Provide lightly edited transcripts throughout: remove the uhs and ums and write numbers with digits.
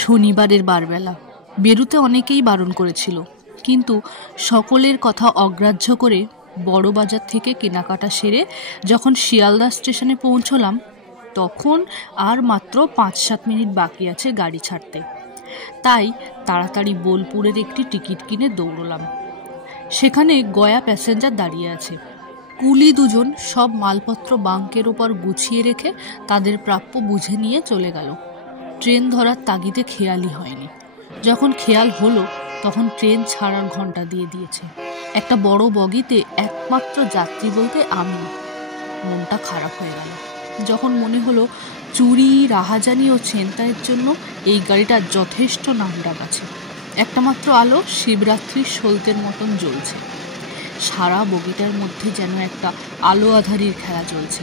শনিবারের বারবেলা বেরুতে অনেকেই বারণ করেছিল, কিন্তু সকলের কথা অগ্রাহ্য করে বড় বাজার থেকে কেনাকাটা সেরে যখন শিয়ালদা স্টেশনে পৌঁছলাম, তখন আর মাত্র 5-7 মিনিট বাকি আছে গাড়ি ছাড়তে। তাই তাড়াতাড়ি বোলপুরের একটি টিকিট কিনে দৌড়লাম। সেখানে গয়া প্যাসেঞ্জার দাঁড়িয়ে আছে। কুলি দুজন সব মালপত্র বাঙ্কের ওপর গুছিয়ে রেখে তাদের প্রাপ্য বুঝে নিয়ে চলে গেল। ট্রেন ধরার তাগিদে খেয়ালই হয়নি। যখন খেয়াল হলো তখন ট্রেন ছাড়ার ঘন্টা দিয়ে দিয়েছে। একটা বড় বগিতে একমাত্র যাত্রী বলতে আমি। মনটা খারাপ হয়ে গেল যখন মনে হলো চুরি, রাহাজানি ও ছিনতাইয়ের জন্য এই গাড়িটার যথেষ্ট নামডাক আছে। একটা মাত্র আলো শিবরাত্রির সলতের মতন জ্বলছে। সারা বগিটার মধ্যে যেন একটা আলো আধারির খেলা চলছে।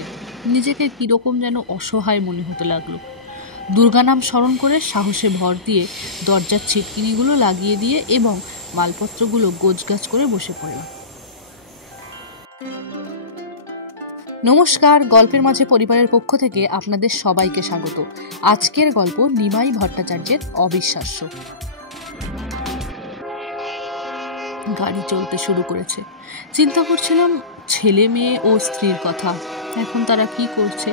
নিজেকে কিরকম যেন অসহায় মনে হতে লাগলো। দুর্গা নাম স্মরণ করে সাহসে ভর দিয়ে দরজার ছিটকিনিগুলো লাগিয়ে দিয়ে এবং মালপত্রগুলো গোছগাছ করে বসে পড়লাম। নমস্কার, গল্পের মাঝে পরিবারের পক্ষ থেকে আপনাদের সবাইকে স্বাগত। আজকের গল্প নিমাই ভট্টাচার্যের অবিশ্বাস্য। গাড়ি চলতে শুরু করেছে। চিন্তা করছিলাম ছেলে মেয়ে ও স্ত্রীর কথা, এখন তারা কি করছে।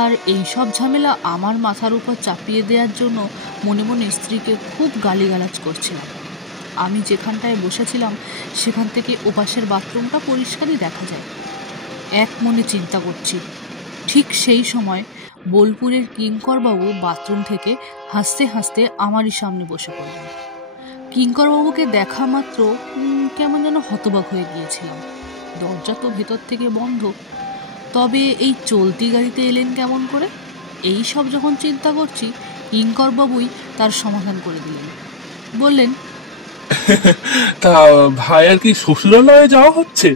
আর এই সব ঝামেলা আমার মাথার উপর চাপিয়ে দেওয়ার জন্য মনে মনে স্ত্রীকে খুব গালিগালাজ করছিলাম। আমি যেখানটায় বসেছিলাম সেখান থেকে ওপাশের বাথরুমটা পরিষ্কারই দেখা যায়। এক মনে চিন্তা করছি। ঠিক সেই সময় বোলপুরের কিঙ্করবাবু বাথরুম থেকে হাসতে হাসতে আমারই সামনে বসে পড়লেন। কিঙ্করবাবুকে দেখা মাত্র কেমন যেন হতবাক হয়ে গিয়েছিলাম। দরজা তো ভেতর থেকে বন্ধ, তবে এই চলতি গাড়িতে এলেন কেমন করে? এই সব যখন চিন্তা করছি, কিঙ্করবাবুই তার সমাধান করে দিলেন। বললেন, তা ভাইয়ের কি শ্বশুরালয়ে যাওয়া হচ্ছে?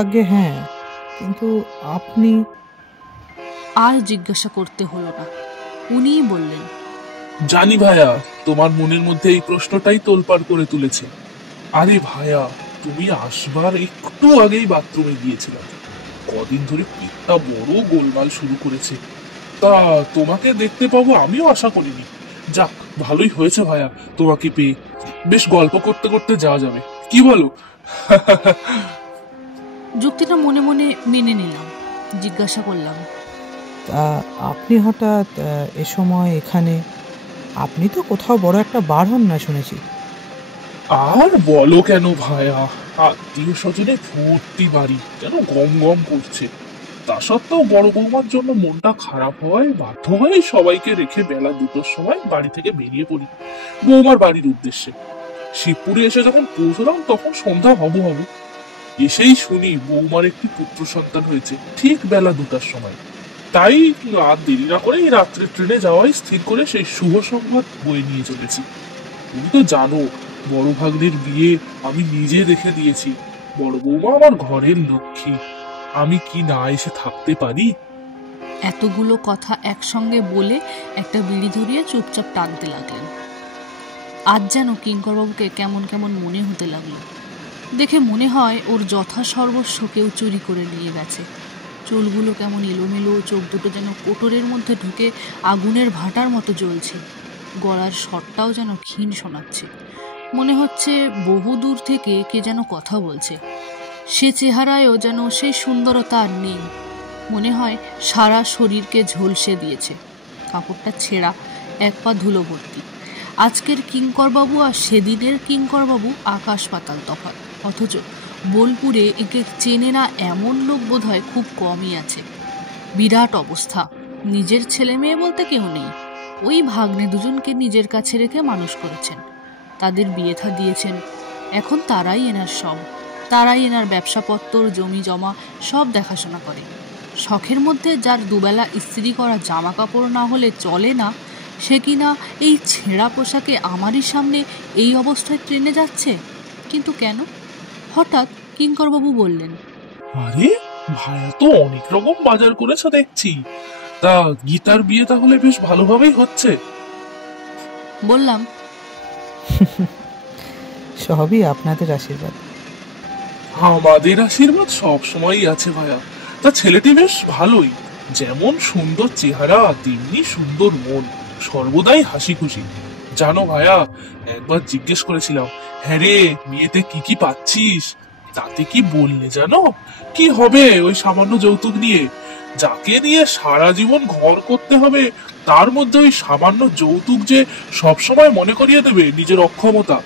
আগে হ্যাঁ, কিন্তু আপনি? আর জিজ্ঞাসা করতে হলো না, উনিই বললেন, জানি ভাইয়া, তোমার মনের মধ্যে এই প্রশ্নটাই তোলপাড় করে তুলেছে। আরে ভাইয়া, তুমি আসবার একটু আগেই বাথরুমে গিয়েছিলাম। কদিন ধরে পেটটা বড় গোলমাল শুরু করেছে। তা তোমাকে দেখতে পাবো আমিও আশা করিনি। যাক, ভালোই হয়েছে ভাইয়া তোমাকে পেয়ে। বেশ গল্প করতে করতে যাওয়া যাবে, কি বলো? যুক্তিটা মনে মনে মেনে নিলাম। জিজ্ঞাসা করলাম, তা আপনি হঠাৎ এ সময় এখানে? আপনি তো কোথাও বড় একটা বার হন না শুনেছি। আর বলো কেন ভাইয়া, আত্মীয় স্বজনে ভর্তি বাড়ি, যেন গম গম করছে। তা সত্ত্বেও বড় বৌমার জন্য মনটা খারাপ হওয়ায় বাধ্য হয়ে সবাইকে রেখে বেলা 2টোর সময় বাড়ি থেকে বেরিয়ে পড়ি বৌমার বাড়ির উদ্দেশ্যে। শিবপুরে এসে যখন পৌঁছলাম তখন সন্ধ্যা হবু হবু। এসেই শুনি বৌমার একটি পুত্র সন্তান হয়েছে ঠিক বেলা 2টার সময়। তাই আর দেরি না করে এই রাত্রে ট্রেনে যাওয়াই স্থির করে সেই শুভ সংবাদ বয়ে নিয়ে চলেছি। তুমি তো জানো, বড় ভাগ্নের বিয়ে আমি নিজে দেখে দিয়েছি। বড় বৌমা আমার ঘরের লক্ষ্মী, আমি কি না এসে থাকতে পারি? এতগুলো কথা একসঙ্গে বলে একটা বিড়ি ধরিয়ে চুপচাপ টানতে লাগলেন। আজ যেন কিঙ্করবাবুকে কেমন কেমন মনে হতে লাগলো। দেখে মনে হয় ওর যথা সর্বস্ব কেউ চুরি করে নিয়ে গেছে। চুলগুলো কেমন এলোমেলো, চোখ দুটো যেন কোটরের মধ্যে ঢুকে আগুনের ভাটার মতো জ্বলছে। গলার স্বরটাও যেন ক্ষীণ শোনাচ্ছে। মনে হচ্ছে বহু দূর থেকে কে যেন কথা বলছে। সে চেহারায়ও যেন সেই সুন্দরতা আর নেই। মনে হয় সারা শরীরকে ঝলসে দিয়েছে। কাপড়টা ছেঁড়া, এক পা ধুলো ভর্তি। আজকের কিঙ্করবাবু আর সেদিনের কিঙ্করবাবু আকাশ পাতাল তফাৎ। অথচ বোলপুরে একে চেনে না এমন লোক বোধহয় খুব কমই আছে। বিরাট অবস্থা। নিজের ছেলে মেয়ে বলতে কেউ নেই। ওই ভাগ্নে দুজনকে নিজের কাছে রেখে মানুষ করেছেন, তাদের বিয়ে থা দিয়েছেন। এখন তারাই এনার সব। তারাই এনার ব্যবসাপত্তর, জমি জমা সব দেখাশোনা করে। শখের মধ্যে যার দুবেলা ইস্ত্রি করা জামা কাপড় না হলে চলে না, সে কিনা এই ছেঁড়া পোশাকে আমারই সামনে এই অবস্থায় ট্রেনে যাচ্ছে। কিন্তু কেন? হঠাৎ কিঙ্করবাবু বললেন, আরে ভাইয়া তো অনেক রকম বাজার করেছে দেখছি। তা গীতার বিয়ে তাহলে বেশ ভালোভাবেই হচ্ছে? বললাম, সবই আপনাদের আশীর্বাদ। আমাদের আশীর্বাদ সব সময়ই আছে ভাইয়া। তা ছেলেটি বেশ ভালোই, যেমন সুন্দর চেহারা তেমনি সুন্দর মন, সর্বদাই হাসি খুশি। জানো ভাইয়া, একবার জিজ্ঞেস করেছিলাম, হ্যাঁ রে বিয়েতে কি কি পাচ্ছিস? তাতে কি বললে জানো? কি হবে ওই সামান্য যৌতুক নিয়ে? যাকে নিয়ে সারা জীবন ঘর করতে হবে, তার মধ্যে ওই সামান্য যৌতুক যে সবসময় মনে করিয়ে দেবে নিজের অক্ষমতা।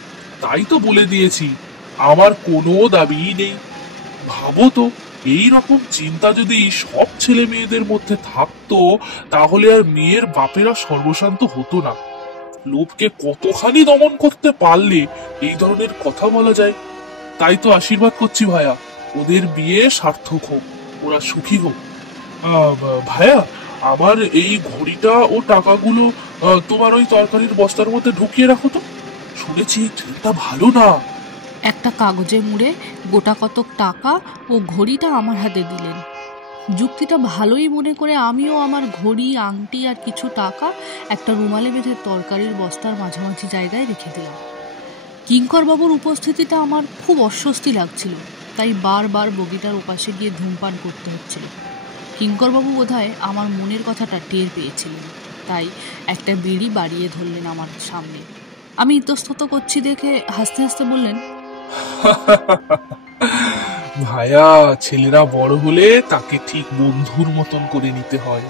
তাই তো বলে দিয়েছি, আমার কোনো দাবিই নেই। ভাবো তো, এই রকম চিন্তা যদি সব ছেলে মেয়েদের মধ্যে থাকতো, তাহলে আর মেয়ের বাপেরা সর্বশান্ত হতো না। লোভকে কতখানি দমন করতে পারলে এই ধরনের কথা বলা যায়। তাই তো আশীর্বাদ করছি ভাইয়া, ওদের বিয়ে সার্থক হোক, ওরা সুখী হোক। ভাইয়া, আমার এই ঘড়িটা ও টাকাগুলো তোমার ওই তরকারির বস্তার মধ্যে ঢুকিয়ে রাখো তো। শুনেছি ট্রেনটা ভালো না। একটা কাগজে মুড়ে গোটা কতক টাকা ও ঘড়িটা আমার হাতে দিলেন। যুক্তিটা ভালোই মনে করে আমিও আমার ঘড়ি, আংটি আর কিছু টাকা একটা রুমালে বেঁধে তরকারির বস্তার মাঝামাঝি জায়গায় রেখে দিলাম। কিঙ্করবাবুর উপস্থিতিটা আমার খুব অস্বস্তি লাগছিল, তাই বারবার বগিটার ওপাশে গিয়ে ধূমপান করতে হচ্ছিল। কিঙ্করবাবু বোধহয় আমার মনের কথাটা টের পেয়েছিলেন, তাই একটা বিড়ি বাড়িয়ে ধরলেন আমার সামনে। আমি ইতস্তত করছি দেখে হাসতে হাসতে বললেন, ভাইয়া, ছেলেরা বড় হলে তাকে ঠিক বন্ধুর মতন করে নিতে হয়।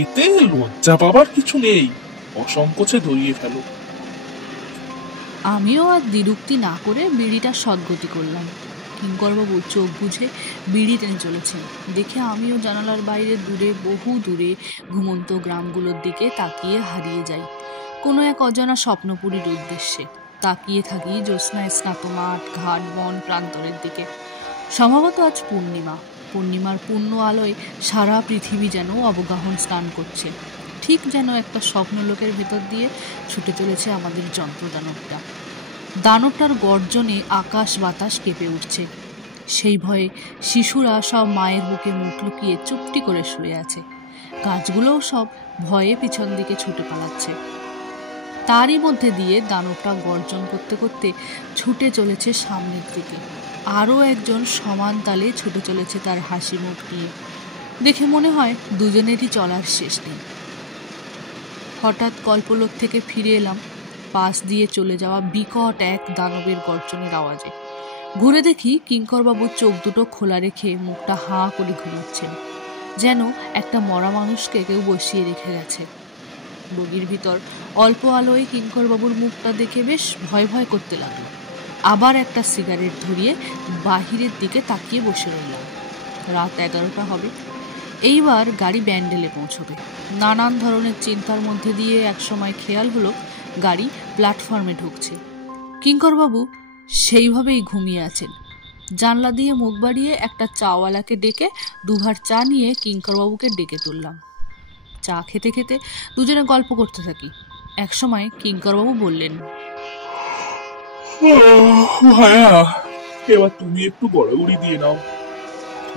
এতে লজ্জা পাবার কিছু নেই, অসংকোচে ধরিয়ে ফেলো। আমিও আর দ্বিরুক্তি না করে বিড়িটা সদ্গতি করলাম। কিঙ্করবাবু চোখ বুঝে বিড়ি টেনে চলেছেন দেখে আমিও জানালার বাইরে দূরে, বহু দূরে ঘুমন্ত গ্রামগুলোর দিকে তাকিয়ে হারিয়ে যাই কোনো এক অজানা স্বপ্নপুরীর উদ্দেশ্যে। তাকিয়ে থাকি জ্যোৎস্নায় স্নাত মাঠ, ঘাট, বন প্রান্তরের দিকে। সম্ভবত আজ পূর্ণিমা। পূর্ণিমার পূর্ণ আলোয় সারা পৃথিবী যেন অবগাহন স্নান করছে, ঠিক যেন একটা স্বপ্নলোকের ভেতর দিয়ে ছুটে চলেছে আমাদের যন্ত্রদানবটা। দানবটার গর্জনে আকাশ বাতাস কেঁপে উঠছে। সেই ভয়ে শিশুরা সব মায়ের বুকে মুখ লুকিয়ে চুপটি করে শুয়ে আছে। গাছগুলোও সব ভয়ে পিছন দিকে ছুটে পালাচ্ছে। তারই মধ্যে দিয়ে দানবটা গর্জন করতে করতে ছুটে চলেছে সামনের দিকে। আরও একজন সমান তালে ছুটে চলেছে তার হাসি মুখ নিয়ে। দেখে মনে হয় দুজনেরই চলার শেষ নেই। হঠাৎ কল্পলোক থেকে ফিরে এলাম পাশ দিয়ে চলে যাওয়া বিকট এক দানবের গর্জনের আওয়াজে। ঘুরে দেখি কিঙ্করবাবুর চোখ দুটো খোলা রেখে মুখটা হাঁ করে ঘুমাচ্ছেন, যেন একটা মরা মানুষকে কেউ বসিয়ে রেখে গেছে। বগির ভিতর অল্প আলোয় কিঙ্করবাবুর মুখটা দেখে বেশ ভয় ভয় করতে লাগলো। আবার একটা সিগারেট ধরিয়ে বাহিরের দিকে তাকিয়ে বসে রইলাম। রাত 11টা হবে। এইবার গাড়ি ব্যান্ডেলে পৌঁছবে। নানান ধরনের চিন্তার মধ্যে দিয়ে একসময় খেয়াল হলো গাড়ি প্ল্যাটফর্মে ঢুকছে। কিঙ্করবাবু সেইভাবেই ঘুমিয়ে আছেন। জানলা দিয়ে মুখ বাড়িয়ে একটা চাওয়ালাকে ডেকে দুভার চা নিয়ে কিঙ্করবাবুকে ডেকে তুললাম। চা খেতে খেতে দুজনে গল্প করতে থাকি। একসময় কিঙ্করবাবু বললেন, ভাইয়া, এবার তুমি একটু গড়াগড়ি দিয়ে নাও,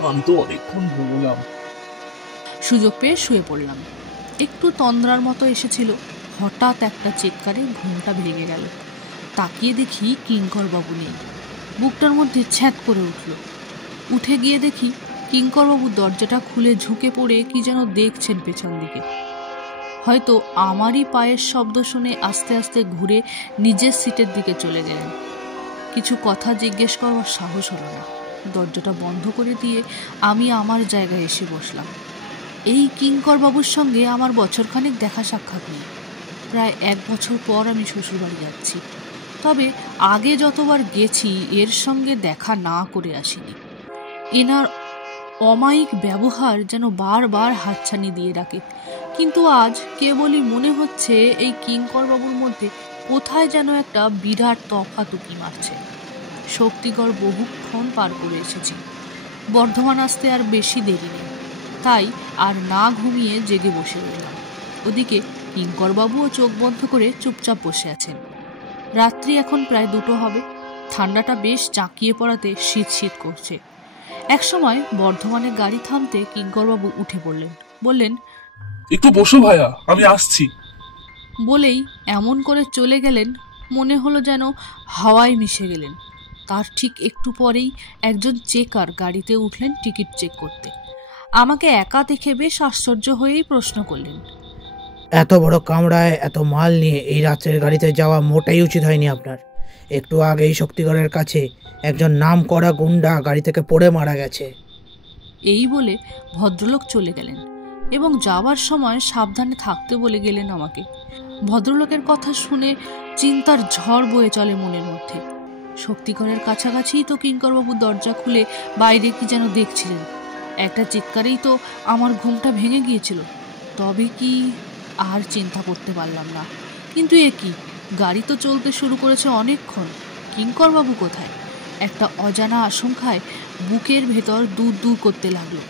আমি তো অনেকক্ষণ ঘুমলাম। সুযোগ পেয়ে শুয়ে পড়লাম। একটু তন্দ্রার মতো এসেছিল। হঠাৎ একটা চিৎকারে ঘুমটা ভেঙে গেল। তাকিয়ে দেখি কিঙ্করবাবু নেই। বুকটার মধ্যে ছ্যাঁত করে উঠল। উঠে গিয়ে দেখি কিঙ্করবাবু দরজাটা খুলে ঝুঁকে পড়ে কি যেন দেখছেন পেছন দিকে। হয়তো আমারই পায়ের শব্দ শুনে আস্তে আস্তে ঘুরে নিজের সিটের দিকে চলে গেলেন। কিছু কথা জিজ্ঞেস করবার সাহস হলো না। দরজাটা বন্ধ করে দিয়ে আমি আমার জায়গায় এসে বসলাম। এই কিঙ্করবাবুর সঙ্গে আমার বছরখানেক দেখা সাক্ষাৎ নেই। প্রায় 1 বছর পর আমি শ্বশুরবাড়ি যাচ্ছি। তবে আগে যতবার গেছি এর সঙ্গে দেখা না করে আসিনি। এনার অমায়িক ব্যবহার যেন বারবার হাতছানি দিয়ে ডাকে। কিন্তু আজ কেবলই মনে হচ্ছে এই কিঙ্করবাবুর মধ্যে কোথায় যেন একটা বিরাট তফাৎ উঁকি মারছে। শক্তিগড় বহুক্ষণ পার করে এসেছি। বর্ধমান আসতে আর বেশি দেরি নেই। তাই আর না ঘুমিয়ে জেগে বসে রইলাম। ওদিকে কিঙ্করবাবুও চোখ বন্ধ করে চুপচাপ বসে আছেন। রাত্রি এখন প্রায় 2টো হবে। ঠান্ডাটা বেশ জাঁকিয়ে পড়াতে শীত শীত করছে। একসময় বর্ধমানে গাড়ি থামতে কিঙ্করবাবু উঠে পড়লেন। বললেন, একটু বসো ভাইয়া, আমি আসছি। বলেই এমন করে চলে গেলেন মনে হলো যেন হাওয়ায় মিশে গেলেন। তার ঠিক একটু পরেই একজন চেকার গাড়িতে উঠলেন টিকিট চেক করতে। আমাকে একা দেখে বেশ আশ্চর্য হয়েই প্রশ্ন করলেন, এত বড় কামরায় এত মাল নিয়ে এই রাত্রের গাড়িতে যাওয়া মোটেই উচিত হয়নি আপনার। একটু আগেই শক্তিগড়ের কাছে একজন নামকরা গুন্ডা গাড়ি থেকে পড়ে মারা গেছে। এই বলে ভদ্রলোক চলে গেলেন এবং যাওয়ার সময় সাবধানে থাকতে বলে গেলেন আমাকে। ভদ্রলোকের কথা শুনে চিন্তার ঝড় বয়ে চলে মনের মধ্যে। শক্তিগড়ের কাছাকাছিই তো কিঙ্করবাবু দরজা খুলে বাইরে কি যেন দেখছিলেন। একটা চিৎকারেই তো আমার ঘুমটা ভেঙে গিয়েছিল। তবে কি আর চিন্তা করতে পারলাম না। কিন্তু এ কি, গাড়ি তো চলতে শুরু করেছে অনেকক্ষণ, কিঙ্করবাবু কোথায়? একটা অজানা আশঙ্কায় বুকের ভেতর দূর দূর করতে লাগলো।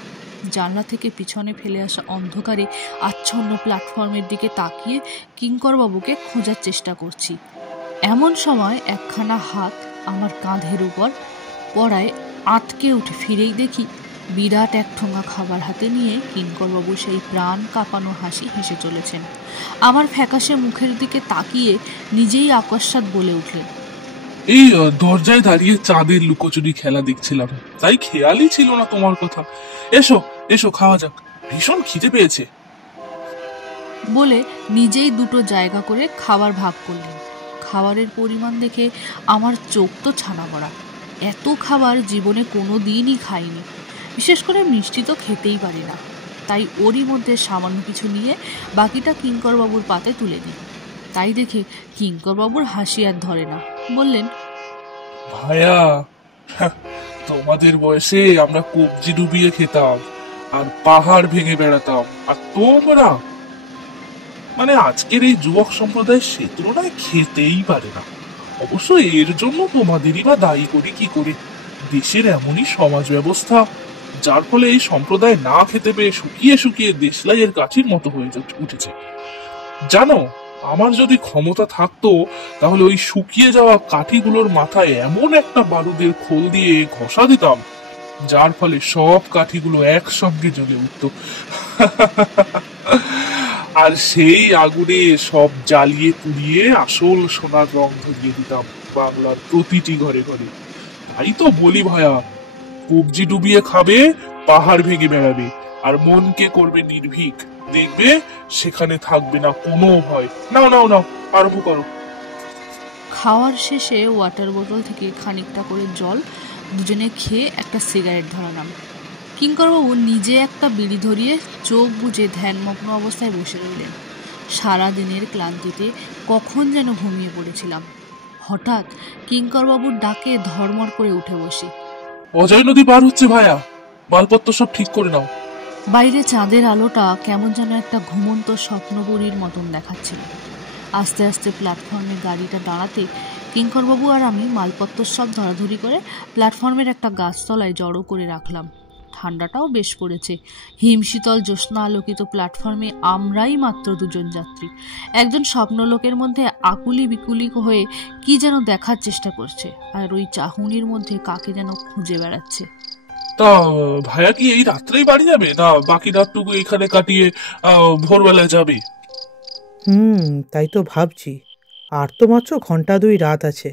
জানলা থেকে পিছনে ফেলে আসা অন্ধকারে আচ্ছন্ন প্ল্যাটফর্মের দিকে তাকিয়ে কিঙ্করবাবুকে খোঁজার চেষ্টা করছি। এমন সময় একখানা হাত আমার কাঁধের উপর পড়ায় আটকে উঠে ফিরেই দেখি বিরাট এক ঠোঙা খাবার হাতে নিয়ে কিঙ্করবাবু সেই প্রাণ কাঁপানো হাসি হেসে চলেছেন। আমার ফ্যাকাশে মুখের দিকে তাকিয়ে নিজেই আকস্মাৎ বলে উঠলেন, এই দরজায় দাঁড়িয়ে চাঁদের লুকোচুরি খেলা দেখছিলাম, তাই খেয়ালই ছিল না তোমার কথা। এসো এসো, খাওয়া যাক, ভীষণ খিদে পেয়েছে। বলে নিজেই দুটো জায়গা করে খাবার ভাগ করলেন। খাবারের পরিমাণ দেখে আমার চোখ তো ছানা পড়া। এত খাবার জীবনে কোনো দিনই খাইনি। বিশেষ করে মিষ্টি তো খেতেই পারি না। তাই ওরই মধ্যে সামান্য কিছু নিয়ে বাকিটা কিঙ্করবাবুর পাতে তুলে দিই। তাই দেখে কিঙ্করবাবুর হাসি আর ধরে না। বললেন, ভায়া, তোমাদের বয়সে আমরা কবজি ডুবিয়ে খেতাম আর পাহাড় ভেঙে বেড়াতাম, আর তোমরা মানে আজকের এই যুবক সম্প্রদায় সে তুলনায় খেতেই পারে না। অবশ্য এর জন্য তোমাদেরই বা দায়ী করি কি করে? দেশের এমনই সমাজ ব্যবস্থা, যার ফলে এই সম্প্রদায় না খেতে পেয়ে শুকিয়ে শুকিয়ে দেশলাইয়ের কাঠির মতো হয়ে উঠেছে। জানো, আমার যদি ক্ষমতা থাকতো তাহলে ওই শুকিয়ে যাওয়া কাঠিগুলোর মাথায় এমন একটা বারুদের খোল দিয়ে ঘষা দিতাম, যার ফলে সব কাঠিগুলো একসঙ্গে জ্বলে উঠত। আর সেই আগুনে সব জ্বালিয়ে পুড়িয়ে আসল সোনার রং ধরিয়ে দিতাম বাংলার প্রতিটি ঘরে ঘরে। তাই তো বলি ভায়া, কবজি ডুবিয়ে খাবে, পাহাড় ভেঙে বেড়াবে, আর মনকে করবে নির্ভীক। দেখবে সেখানে থাকবে না কোনো ভয়। নাও নাও নাও, আরম্ভ করো। খাওয়ার শেষে ওয়াটার বোতল থেকে খানিকটা করে জল দুজনে খেয়ে একটা সিগারেট ধরালাম। কিঙ্করবাবু নিজে একটা বিড়ি ধরিয়ে চোখ বুজে ধ্যানমগ্ন অবস্থায় বসে রইলেন। সারা দিনের ক্লান্তিতে কখন যেন ঘুমিয়ে পড়েছিলাম। হঠাৎ কিঙ্করবাবুর ডাকে ধর্মর করে উঠে বসি। অজয় নদী পার হচ্ছে ভায়া, মালপত্র সব ঠিক করে নাও। বাইরে চাঁদের আলোটা কেমন যেন একটা ঘুমন্ত স্বপ্নপুরীর মতন দেখাচ্ছিল। আস্তে আস্তে প্ল্যাটফর্মে গাড়িটা দাঁড়াতে কিঙ্করবাবু আর আমি মালপত্র সব ধরাধরি করে প্ল্যাটফর্মের একটা গাছতলায় জড়ো করে রাখলাম। ঠান্ডাটাও বেশ পড়েছে। হিমশীতল জ্যোৎস্না আলোকিত প্ল্যাটফর্মে আমরাই মাত্র দুজন যাত্রী। একজন স্বপ্নলোকের মধ্যে আকুলি বিকুলি হয়ে কি যেন দেখার চেষ্টা করছে, আর ওই চাহনির মধ্যে কাকে যেন খুঁজে বেড়াচ্ছে। তা ভায়া কি এই রাত্রেই বাড়ি যাবে, না বাকি রাতটুকু এখানে কাটিয়ে ভোরবেলায় যাবে? তাই তো ভাবছি। আর তো মাত্র ঘন্টা 2 রাত আছে।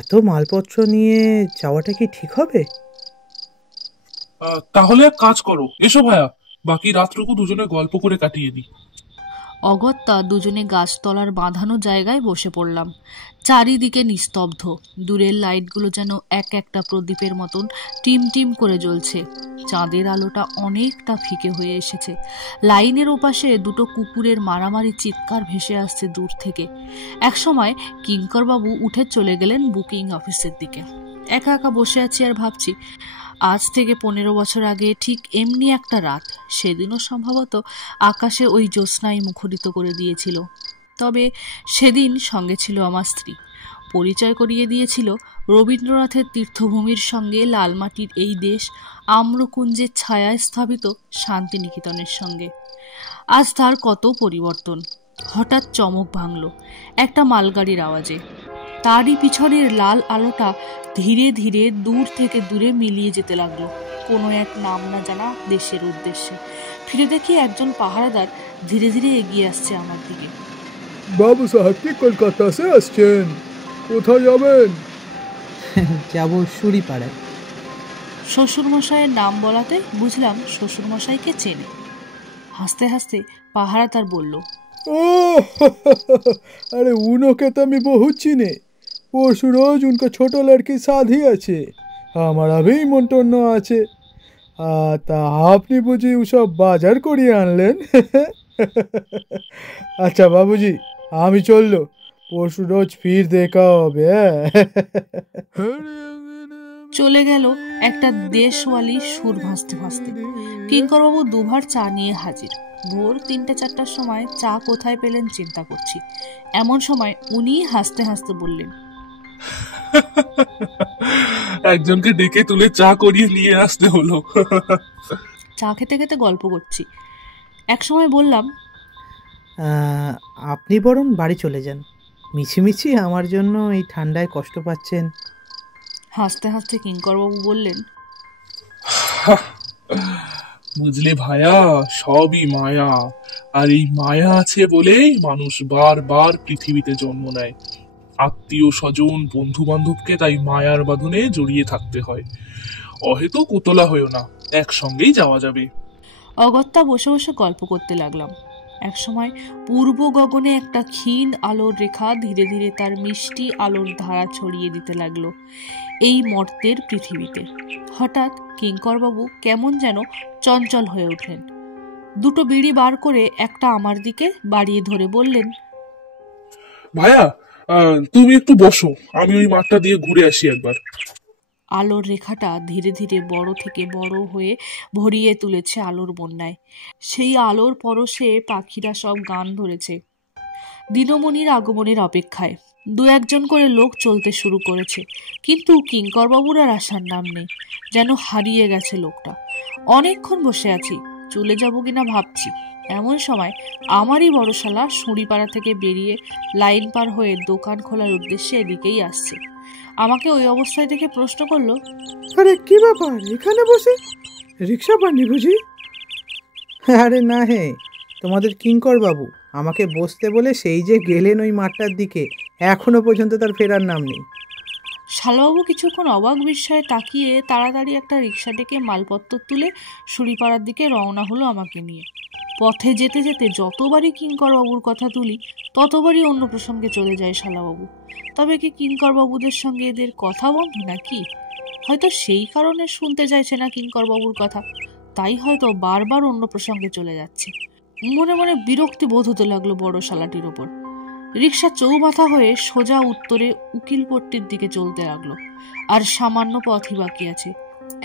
এত মালপত্র নিয়ে যাওয়াটা কি ঠিক হবে? তাহলে এক কাজ করো, এসো ভায়া, বাকি রাতটুকু দুজনে গল্প করে কাটিয়ে দিই। অগত্যা দুজনে গাছতলার বাঁধানো জায়গায় বসে পড়লাম। চারিদিকে নিস্তব্ধ। দূরের লাইটগুলো যেন এক একটা প্রদীপের মতন টিম টিম করে জ্বলছে। চাঁদের আলোটা অনেকটা ফিকে হয়ে এসেছে। লাইনের ওপাশে দুটো কুকুরের মারামারি চিৎকার ভেসে আসছে দূর থেকে। একসময় কিঙ্করবাবু উঠে চলে গেলেন বুকিং অফিসের দিকে। একা একা বসে আছি আর ভাবছি, আজ থেকে 15 বছর আগে ঠিক এমনি একটা রাত, সেদিনও সম্ভবত আকাশে ওই জ্যোৎস্নাই মুখরিত করে দিয়েছিল। তবে সেদিন সঙ্গে ছিল আমার স্ত্রী। পরিচয় করিয়ে দিয়েছিল রবীন্দ্রনাথের তীর্থভূমির সঙ্গে লালমাটির এই দেশ, আম্রকুঞ্জের ছায়ায় স্থাপিত শান্তিনিকেতনের সঙ্গে। আজ তার কত পরিবর্তন। হঠাৎ চমক ভাঙল একটা মালগাড়ির আওয়াজে। তারই পিছনের লাল আলোটা ধীরে ধীরে দূর থেকে দূরে মিলিয়ে যেতে লাগলো কোনো এক নাম না জানা দেশের উদ্দেশ্যে। ফিরে দেখি একজন পাহারাদার ধীরে ধীরে এগিয়ে আসছে আমার দিকে। বাবু সাহেব কি কলকাতা সে আসছেন? কোথায় যাবেন? যাব সুরিপাড়ায়। শ্বশুরমশাইয়ের নাম বলাতে বুঝলাম শ্বশুরমশাইকে চেনে। হাসতে হাসতে পাহারাদার বলল, ओ अरे उनो के तो मैं बहुत चिने परसों रोज उनका छोटो लड़की शादी আছে हमारा भी निमंत्रण আছে তা আপনি বুঝি ওসব বাজার করিয়ে আনলেন আচ্ছা বাবুজি আমি চললো পরশু রোজ ফির দেখা হবে চলে গেল একটা দেশওয়ালি সুর ভাসতে ভাসতে। কিঙ্করবাবু দুবার চা নিয়ে হাজির। ভোর ৩-৪টার সময় চা কোথায় পেলেন চিন্তা করছি। এমন সময় উনি হাসতে হাসতে বললেন, একজনকে ডেকে তুলে চা করিয়ে নিয়ে আসতে হলো। চা খেতে খেতে গল্প করছি। এক সময় বললাম, আপনি বরং বাড়ি চলে যান, মিছিমিছি আমার জন্য এই ঠান্ডায় কষ্ট পাচ্ছেন। হাসতে হাসতে কিঙ্করবাবু বললেন, বুঝলে ভায়া, সবই মায়া, আর এই মায়া আছে বলেই মানুষ বারবার পৃথিবীতে জন্ম নেয়। আত্মীয় স্বজন বন্ধু বান্ধবকে তাই মায়ার বাঁধনে জড়িয়ে থাকতে হয়। অহেতুক উতলা হয়েও না, একসঙ্গেই যাওয়া যাবে। অগত্যা বসে বসে গল্প করতে লাগলাম। একসময় পূর্ব গগনে একটা ক্ষীণ আলোর রেখা ধীরে ধীরে তার মিষ্টি আলোর ধারা ছড়িয়ে দিতে লাগলো এই মর্তের পৃথিবীতে। হঠাৎ কিঙ্করবাবু কেমন যেন চঞ্চল হয়ে উঠলেন। দুটো বিড়ি বার করে একটা আমার দিকে বাড়িয়ে ধরে বললেন, ভায়া, তুমি একটু বসো, আমি ওই মাঠটা দিয়ে ঘুরে আসি একবার। আলোর রেখাটা ধীরে ধীরে বড় থেকে বড় হয়ে ভরিয়ে তুলেছে আলোর বন্যায়। সেই আলোর পরশে পাখিরা সব গান ধরেছে দিনমণির আগমনের অপেক্ষায়। ২-১জন করে লোক চলতে শুরু করেছে, কিন্তু কিঙ্করবাবুর আর আসার নাম নেই। যেন হারিয়ে গেছে লোকটা। অনেকক্ষণ বসে আছি, চলে যাব কিনা ভাবছি। এমন সময় আমারই বড় শালা সুঁড়িপাড়া থেকে বেরিয়ে লাইন পার হয়ে দোকান খোলার উদ্দেশ্যে এদিকেই আসছে। আমাকে ওই অবস্থায় দেখে প্রশ্ন করলো, আরে কি ব্যাপার, এখানে বসে রিক্সা পাননি বুঝি? আরে না হে, তোমাদের কিঙ্কর বাবু আমাকে বসতে বলে সেই যে গেলেন ওই মাঠটার দিকে, এখনো পর্যন্ত তার ফেরার নাম নেই। শালাবাবু কিছুক্ষণ অবাক বিস্ময়ে তাকিয়ে তাড়াতাড়ি একটা রিক্সা ডেকে মালপত্র তুলে সুরিপাড়ার দিকে রওনা হলো আমাকে নিয়ে। পথে যেতে যেতে যতবারই কিঙ্করবাবুর কথা তুলি ততবারই অন্য প্রসঙ্গে চলে যায় শালাবাবু। তবে কি কিঙ্করবাবুদের সঙ্গে এদের কথা বন্ধ নাকি? হয়তো সেই কারণে শুনতে চাইছে না কিঙ্করবাবুর কথা, তাই হয়তো বারবার অন্য প্রসঙ্গে চলে যাচ্ছে। মনে মনে বিরক্তি বোধ হতে লাগলো বড় শালাটির ওপর। রিক্সা চৌমাথা হয়ে সোজা উত্তরে উকিলপট্টির দিকে চলতে লাগলো। আর সামান্য পথই বাকি আছে।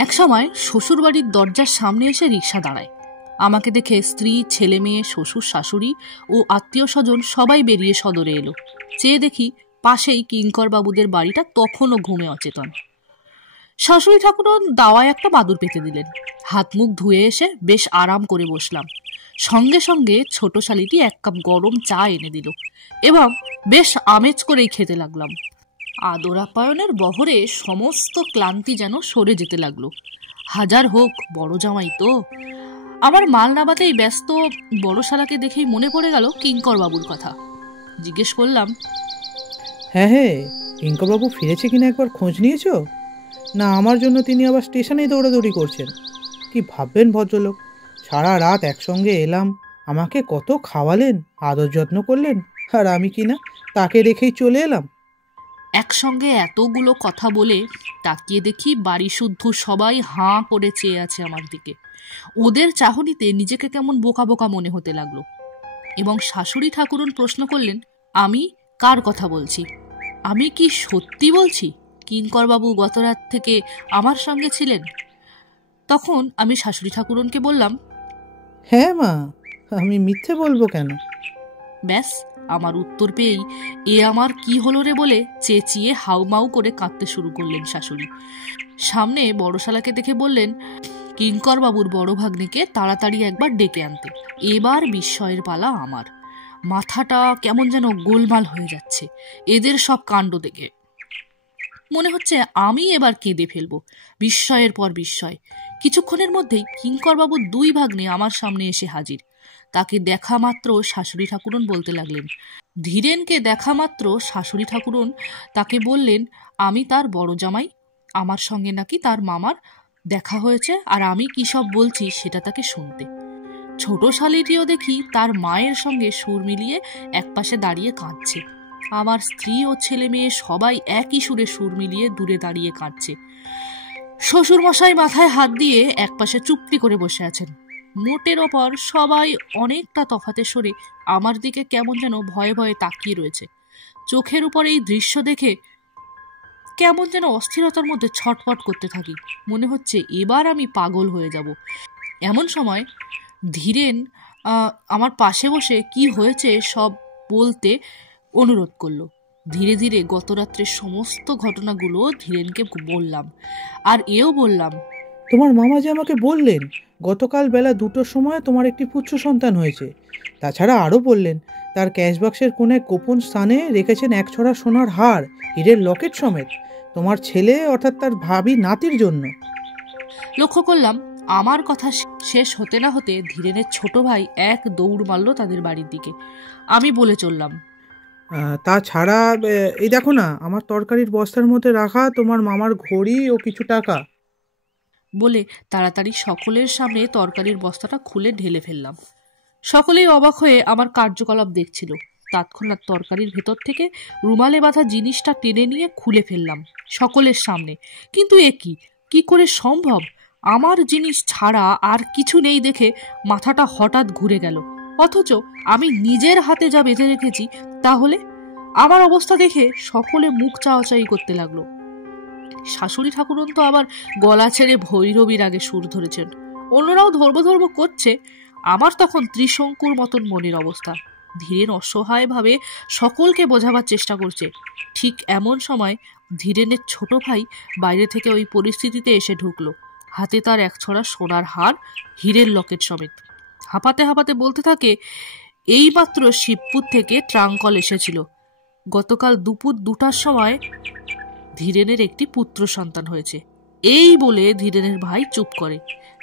একসময় শ্বশুর বাড়ির দরজার সামনে এসে রিক্সা দাঁড়ায়। আমাকে দেখে স্ত্রী, ছেলে মেয়ে, শ্বশুর শাশুড়ি ও আত্মীয় স্বজন সবাই বেরিয়ে সদরে এলো। চেয়ে দেখি পাশেই কিঙ্করবাবুদের বাড়িটা তখনও ঘুমে অচেতন। শাশুড়ি ঠাকুরন দাওয়ায় একটা মাদুর পেতে দিলেন। হাত মুখ ধুয়ে এসে বেশ আরাম করে বসলাম। সঙ্গে সঙ্গে ছোট শালিটি 1 কাপ গরম চা এনে দিল এবং বেশ আমেজ করেই খেতে লাগলাম। আদর আপ্যায়নের বহরে সমস্ত ক্লান্তি যেন সরে যেতে লাগলো। হাজার হোক বড় জামাই তো। আমার মাল নাবাতেই ব্যস্ত বড় শালাকে দেখেই মনে পড়ে গেল কিঙ্করবাবুর কথা। জিজ্ঞেস করলাম, হ্যাঁ, কিঙ্করবাবু ফিরেছে কিনা একবার খোঁজ নিয়েছো? না আমার জন্য তিনি আবার স্টেশনেই দৌড়াদৌড়ি করছেন? কি ভাববেন ভদ্রলোক, সারা রাত একসঙ্গে এলাম, আমাকে কত খাওয়ালেন, আদর যত্ন করলেন, আর আমি কিনা তাকে রেখেই চলে এলাম। একসঙ্গে এতগুলো কথা বলে তাকিয়ে দেখি বাড়ি শুদ্ধ সবাই হাঁ করে চেয়ে আছে আমার দিকে। ওদের চাহনিতে নিজেকে কেমন বোকা বোকা মনে হতে লাগলো। এবং শাশুড়ি ঠাকুরন প্রশ্ন করলেন, আমি কার কথা বলছি? আমি কি সত্যি বলছি কিঙ্করবাবু গত রাত থেকে আমার সঙ্গে ছিলেন? তখন আমি শাশুড়ি ঠাকুরনকে বললাম, হ্যাঁ মা, আমি মিথ্যে বলবো কেন? ব্যাস আমার উত্তর পেয়েই এ আমার কি হলো রে বলে চেঁচিয়ে হাউমাউ করে কাঁদতে শুরু করলেন শাশুড়ি। সামনে বড়শালাকে দেখে বললেন, কিঙ্করবাবুর বড় ভাগ্নিকে তাড়াতাড়ি একবার ডেকে আনতে। এবার বিস্ময়ের পালা আমার। মাথাটা কেমন যেন গোলমাল হয়ে যাচ্ছে এদের সব কাণ্ড দেখে। মনে হচ্ছে আমি এবার কেঁদে ফেলবো। বিস্ময়ের পর বিস্ময়। কিছুক্ষণের মধ্যেই কিঙ্করবাবুর 2 ভাগ্নে আমার সামনে এসে হাজির। তাকে দেখা মাত্র শাশুড়ি ঠাকুরন বলতে লাগলেন। ধীরেনকে দেখা মাত্র শাশুড়ি ঠাকুরন তাকে বললেন, আমি তার বড় জামাই, আমার সঙ্গে নাকি তার মামার দেখা হয়েছে আর আমি কি সব বলছি সেটা তাকে শুনতে। ছোট শালিটিও দেখি তার মায়ের সঙ্গে সুর মিলিয়ে একপাশে দাঁড়িয়ে কাঁদছে। আমার স্ত্রী ও ছেলে মেয়ে সবাই একই সুরে সুর মিলিয়ে দূরে দাঁড়িয়ে কাঁদছে। শ্বশুর মশাই মাথায় হাত দিয়ে একপাশে চুপটি করে বসে আছেন। মোটের ওপর সবাই অনেকটা তফাতে সরে আমার দিকে কেমন যেন ভয়ে ভয়ে তাকিয়ে রয়েছে। চোখের উপর এই দৃশ্য দেখে কেমন যেন অস্থিরতার মধ্যে ছটফট করতে থাকি। মনে হচ্ছে এবার আমি পাগল হয়ে যাব। এমন সময় ধীরেন আমার পাশে বসে কি হয়েছে সব বলতে অনুরোধ করলো। ধীরে ধীরে গত রাত্রের সমস্ত ঘটনাগুলো ধীরেনকে বললাম, আর এও বললাম, তোমার মামা যে আমাকে বললেন গতকাল বেলা 2টোর সময় তোমার একটি পুত্র সন্তান হয়েছে। তাছাড়া আরও বললেন তার ক্যাশবাক্সের কোণে গোপন স্থানে রেখেছেন এক ছড়া সোনার হার, হীরের লকেট সমেত, তোমার ছেলে অর্থাৎ তার ভাবি নাতির জন্য। লক্ষ্য করলাম আমার কথা শেষ হতে না হতে ধীরেনের ছোট ভাই এক দৌড় মারল তাদের বাড়ির দিকে। আমি বলে চললাম, তাছাড়া এই দেখো না, আমার তরকারির বস্তার মধ্যে রাখা তোমার মামার ঘড়ি ও কিছু টাকা। বলে তাড়াতাড়ি সকলের সামনে তরকারির বস্তাটা খুলে ঢেলে ফেললাম। সকলেই অবাক হয়ে আমার কার্যকলাপ দেখছিল। তৎক্ষণাৎ তরকারির ভেতর থেকে রুমালে বাঁধা জিনিসটা টেনে নিয়ে খুলে ফেললাম সকলের সামনে। কিন্তু এ কি করে সম্ভব? আমার জিনিস ছাড়া আর কিছু নেই দেখে মাথাটা হঠাৎ ঘুরে গেল। অথচ আমি নিজের হাতে যা বেঁধে রেখেছি। তাহলে আমার অবস্থা দেখে সকলে মুখ চাওয়াচাই করতে লাগলো। শাশুড়ি ঠাকুরন তো আবার গলা ছেড়ে ভৈরবীর আগে সুর ধরেছেন। অন্যরাও ধর্ম করছে। আমার তখন ত্রিশঙ্কুর মতন মনের অবস্থা। ধীরেন অসহায়ভাবে সকলকে বোঝাবার চেষ্টা করছে। ঠিক এমন সময় ধীরেনের ছোট ভাই বাইরে থেকে ওই পরিস্থিতিতে এসে ঢুকলো। হাতে তার এক ছড়া সোনার হার, হীরের লকেট সমেত। হাঁপাতে হাঁপাতে বলতে থাকে, এইমাত্র শিবপুর থেকে ট্রাঙ্কল এসেছিল। গতকাল দুপুর 2টার সময় ধীরেনের একটি পুত্র সন্তান হয়েছে। এই বলে ধীরেনের ভাই চুপ করে।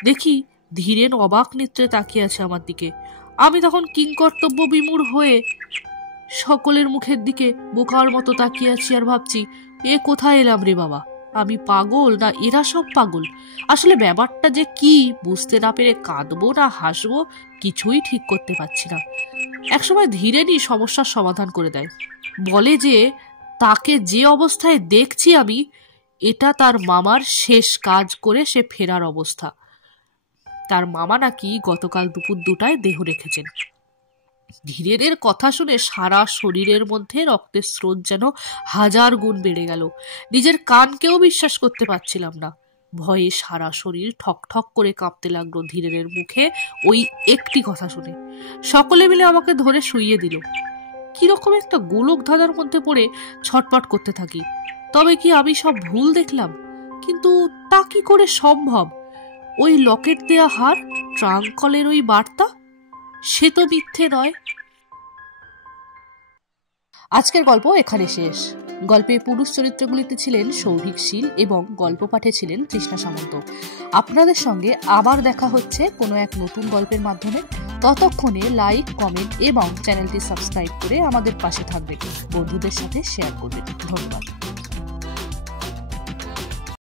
দেখি ধীরেন অবাক নেত্রে তাকিয়ে আছে আমার দিকে। আমি তখন কিংকর্তব্য বিমূঢ় হয়ে সকলের মুখের দিকে বোকার মতো তাকিয়ে আছি আর ভাবছি, এ কোথায় এলাম রে বাবা? আমি পাগল না এরা সব পাগল? আসলে ব্যাপারটা যে কি বুঝতে না পেরে কাঁদবো না হাসবো কিছুই ঠিক করতে পারছি না। একসময় ধীরেনই সমস্যার সমাধান করে দেয়। বলে যে তাকে যে অবস্থায় দেখছি আমি, এটা তার মামার শেষ কাজ করে সে ফেরার অবস্থা। তার মামা নাকি গতকাল দুপুর 2টায় দেহ রেখেছেন। ধীরেনের কথা শুনে সারা শরীরের মধ্যে রক্তের স্রোত যেন 1000 গুণ বেড়ে গেল। নিজের কানকেও বিশ্বাস করতে পারছিলাম না। ভয়ে সারা শরীর ঠক ঠক করে কাঁপতে লাগলো ধীরেনের মুখে ওই একটি কথা শুনে। সকলে মিলে আমাকে ধরে শুইয়ে দিল। কিরকম একটা গোলক ধাঁধার মধ্যে পড়ে ছটপট করতে থাকি। তবে কি আমি সব ভুল দেখলাম? কিন্তু তা কি করে সম্ভব? ওই লকেট দেয়া হার, ট্রাঙ্কলের ওই বার্তা, সে তো মিথ্যে নয়। আজকের গল্প এখানে শেষ। গল্পে পুরুষ চরিত্রগুলিতে ছিলেন সৌভিক শীল এবং গল্প পাঠে ছিলেন তৃষ্ণা সামন্ত। আপনাদের সঙ্গে আবার দেখা হচ্ছে কোনো এক নতুন গল্পের মাধ্যমে। ততক্ষণে লাইক, কমেন্ট এবং চ্যানেলটি সাবস্ক্রাইব করে আমাদের পাশে থাকবেন, বন্ধুদের সাথে শেয়ার করবেন। ধন্যবাদ।